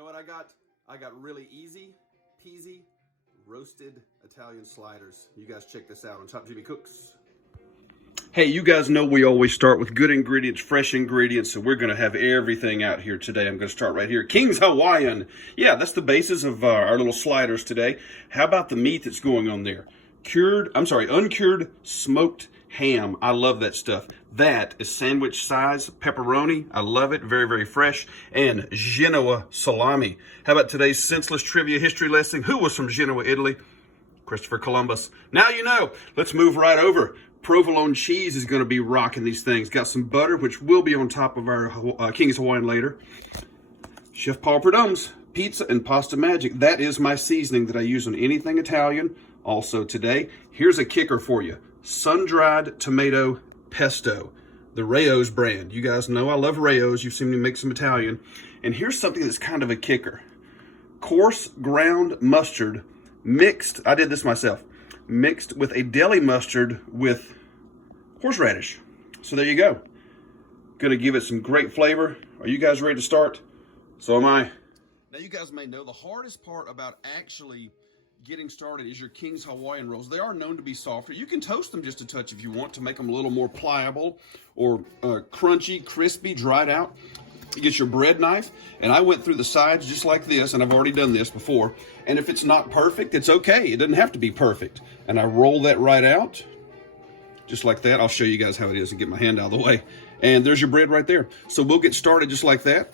know what I got? I got really easy peasy roasted Italian sliders. You guys check this out on Top Jimmy Cooks. Hey, you guys know we always start with good ingredients, fresh ingredients, so we're going to have everything out here today. I'm going to start right here. King's Hawaiian. Yeah, that's the basis of our little sliders today. How about the meat that's going on there? Uncured smoked ham. I love that stuff. That is sandwich size pepperoni. I love it. Very, very fresh. And Genoa salami. How about today's senseless trivia history lesson? Who was from Genoa, Italy? Christopher Columbus. Now you know. Let's move right over. Provolone cheese is going to be rocking these things. Got some butter, which will be on top of our King's Hawaiian later. Chef Paul Prudhomme's Pizza and Pasta Magic. That is my seasoning that I use on anything Italian. Also today, here's a kicker for you. Sun-dried tomato pesto. The Rayo's brand. You guys know I love Rayo's. You've seen me make some Italian. And here's something that's kind of a kicker. Coarse ground mustard mixed, I did this myself, mixed with a deli mustard with horseradish. So there you go. Gonna give it some great flavor. Are you guys ready to start? So am I. Now you guys may know the hardest part about actually getting started is your King's Hawaiian rolls. They are known to be softer. You can toast them just a touch if you want to make them a little more pliable or crunchy, crispy, dried out. You get your bread knife, and I went through the sides just like this, and I've already done this before. And if it's not perfect, it's okay. It doesn't have to be perfect. And I roll that right out, just like that. I'll show you guys how it is and get my hand out of the way. And there's your bread right there. So we'll get started just like that.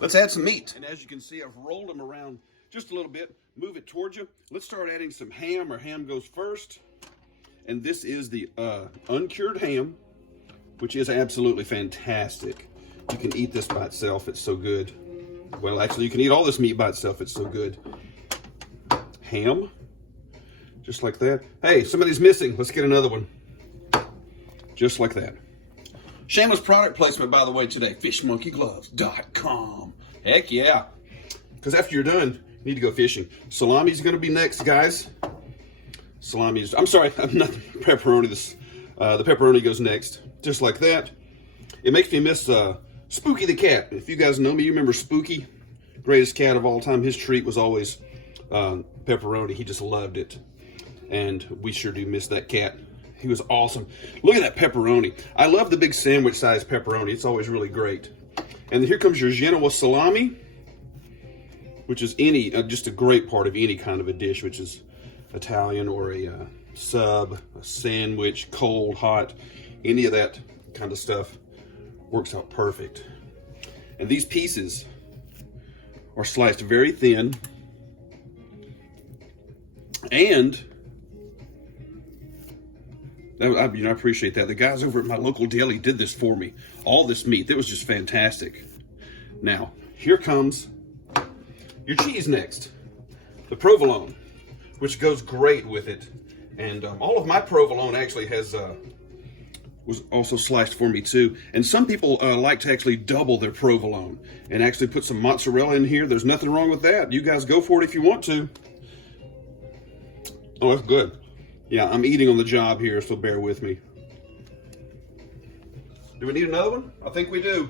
Let's add some meat. And as you can see, I've rolled them around just a little bit. Move it towards you. Let's start adding some ham. Our ham goes first. And this is the uncured ham, which is absolutely fantastic. You can eat this by itself. It's so good. Well, actually, you can eat all this meat by itself. It's so good. Ham. Just like that. Hey, somebody's missing. Let's get another one. Just like that. Shameless product placement, by the way, today. FishMonkeyGloves.com. Heck yeah. Because after you're done, you need to go fishing. Salami's going to be next, guys. I'm sorry, I'm not pepperoni. The pepperoni goes next. Just like that. It makes me miss Spooky the cat. If you guys know me, you remember Spooky? Greatest cat of all time. His treat was always pepperoni. He just loved it. And we sure do miss that cat. He was awesome. Look at that pepperoni. I love the big sandwich size pepperoni. It's always really great. And here comes your Genoa salami, which is just a great part of any kind of a dish, which is Italian or a sub, a sandwich, cold, hot, any of that kind of stuff works out perfect. And these pieces are sliced very thin, and I appreciate that. The guys over at my local deli did this for me. All this meat, that was just fantastic. Now, here comes your cheese next. The provolone, which goes great with it. And all of my provolone actually was also sliced for me too. And some people like to actually double their provolone and actually put some mozzarella in here. There's nothing wrong with that. You guys go for it if you want to. Oh, that's good. Yeah, I'm eating on the job here, so bear with me. Do we need another one? I think we do.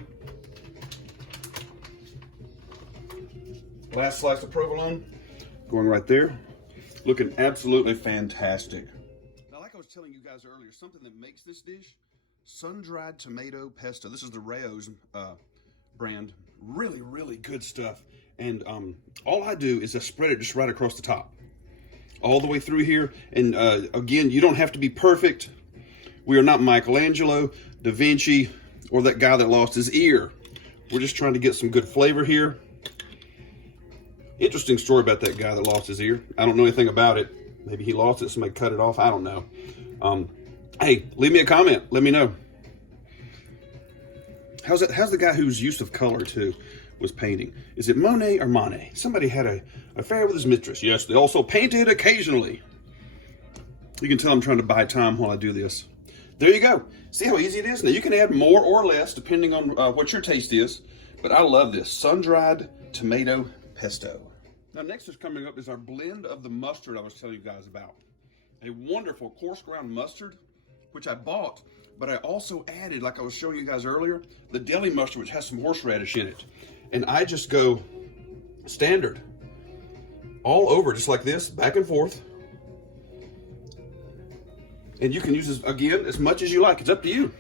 Last slice of provolone going right there. Looking absolutely fantastic. Now, like I was telling you guys earlier, something that makes this dish, sun-dried tomato pesto. This is the Rayo's brand. Really, really good stuff. And all I do is I spread it just right across the top. All the way through here. And again, you don't have to be perfect. We are not Michelangelo, Da Vinci, or that guy that lost his ear. We're just trying to get some good flavor here. Interesting story about that guy that lost his ear. I don't know anything about it. Maybe he lost it, somebody cut it off. I don't know. Hey, leave me a comment. Let me know. How's the guy whose use of color too was painting? Is it Monet or Monet? Somebody had an affair with his mistress. Yes, they also painted occasionally. You can tell I'm trying to buy time while I do this. There you go. See how easy it is? Now you can add more or less depending on what your taste is. But I love this sun-dried tomato pesto. Now next is coming up is our blend of the mustard I was telling you guys about. A wonderful coarse ground mustard, which I bought, but I also added, like I was showing you guys earlier, the deli mustard, which has some horseradish in it. And I just go standard all over, just like this, back and forth. And you can use this, again, as much as you like. It's up to you.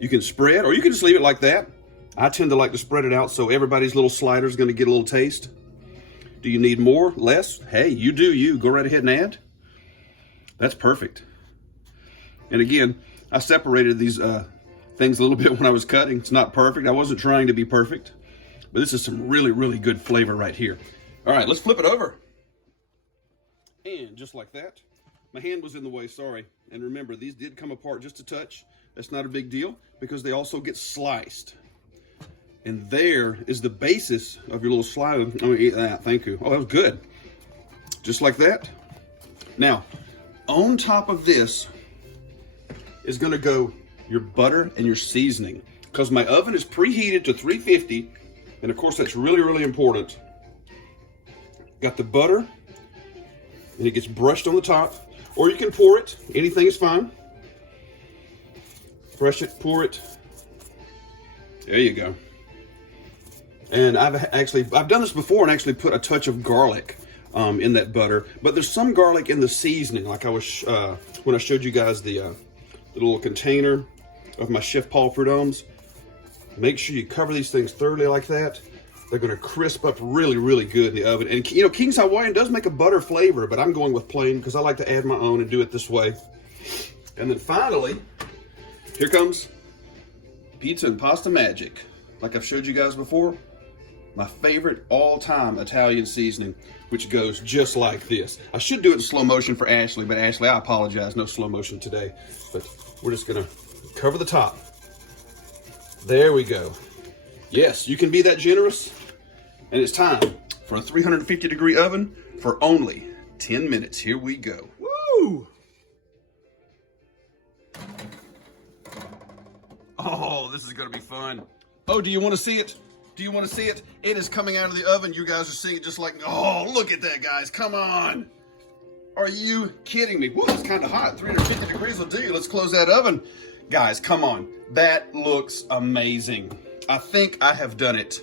You can spread, or you can just leave it like that. I tend to like to spread it out so everybody's little slider is going to get a little taste. Do you need more, less? Hey, you do you. Go right ahead and add. That's perfect. And again, I separated these things a little bit when I was cutting. It's not perfect. I wasn't trying to be perfect, but this is some really, really good flavor right here. All right, let's flip it over. And just like that. My hand was in the way, sorry. And remember, these did come apart just a touch. That's not a big deal because they also get sliced. And there is the basis of your little slider. I'm gonna eat that, thank you. Oh, that was good. Just like that. Now, on top of this is gonna go your butter and your seasoning, because my oven is preheated to 350, and of course that's really, really important. Got the butter, and it gets brushed on the top, or you can pour it, anything is fine. Brush it, pour it. There you go. And I've done this before and actually put a touch of garlic in that butter, but there's some garlic in the seasoning, like I was, when I showed you guys the little container of my Chef Paul Prud'hommes. Make sure you cover these things thoroughly like that. They're gonna crisp up really, really good in the oven. And you know, King's Hawaiian does make a butter flavor, but I'm going with plain because I like to add my own and do it this way. And then finally, here comes pizza and pasta magic. Like I've showed you guys before, my favorite all-time Italian seasoning, which goes just like this. I should do it in slow motion for Ashley, but Ashley, I apologize, no slow motion today. But we're just gonna cover the top. There we go. Yes, you can be that generous. And it's time for a 350-degree oven for only 10 minutes. Here we go. Woo! Oh, this is gonna be fun. Oh, do you wanna see it? Do you wanna see it? It is coming out of the oven. You guys are seeing it just like, oh, look at that, guys, come on. Are you kidding me? Whoa, it's kind of hot. 350 degrees will do you. Let's close that oven. Guys, come on. That looks amazing. I think I have done it.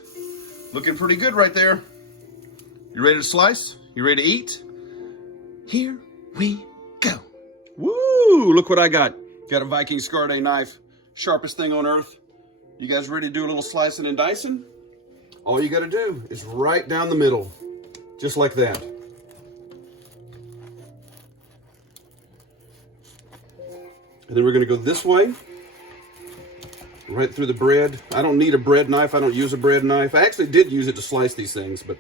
Looking pretty good right there. You ready to slice? You ready to eat? Here we go. Woo, look what I got. Got a Viking Scarde knife. Sharpest thing on earth. You guys ready to do a little slicing and dicing? All you gotta do is right down the middle. Just like that. And then we're gonna go this way. Right through the bread. I don't need a bread knife. I don't use a bread knife. I actually did use it to slice these things, but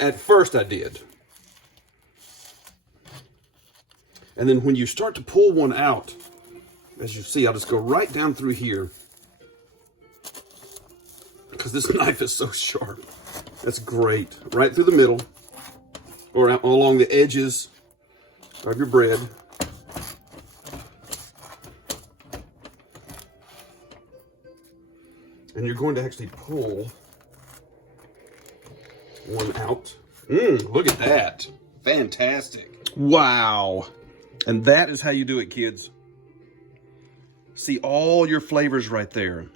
at first I did. And then when you start to pull one out, as you see, I'll just go right down through here. Because this knife is so sharp. That's great. Right through the middle, or along the edges of your bread. And you're going to actually pull one out. Look at that. Fantastic. Wow. And that is how you do it, kids. See all your flavors right there.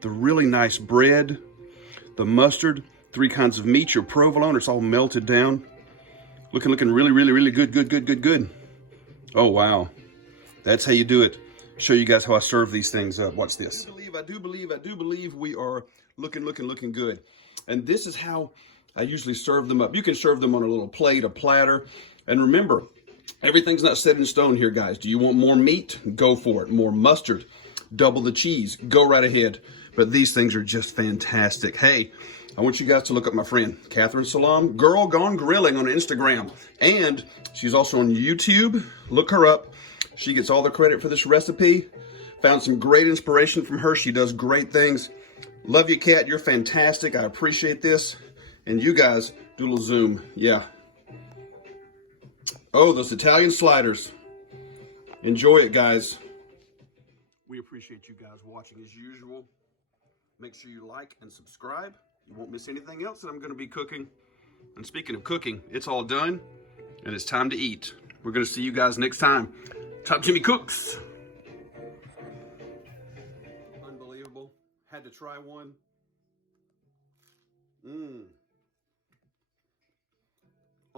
The really nice bread, the mustard, 3 kinds of meat, your provolone, it's all melted down. Looking really, really, really good, good. Oh, wow. That's how you do it. Show you guys how I serve these things up. Watch this. I do believe we are looking good. And this is how I usually serve them up. You can serve them on a little plate, a platter. And remember, everything's not set in stone here, guys. Do you want more meat? Go for it. More mustard, double the cheese, go right ahead. But these things are just fantastic. Hey, I want you guys to look up my friend, Katherine Salom, GirlGoneGrilling on Instagram. And she's also on YouTube. Look her up. She gets all the credit for this recipe. Found some great inspiration from her. She does great things. Love you, Kat. You're fantastic. I appreciate this. And you guys, do a little zoom. Yeah. Oh, those Italian sliders. Enjoy it, guys. We appreciate you guys watching as usual. Make sure you like and subscribe. You won't miss anything else that I'm going to be cooking. And speaking of cooking, it's all done. And it's time to eat. We're going to see you guys next time. Top Jimmy Cooks. Unbelievable. Had to try one.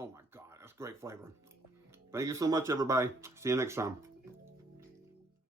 Oh my God, that's great flavor. Thank you so much, everybody. See you next time.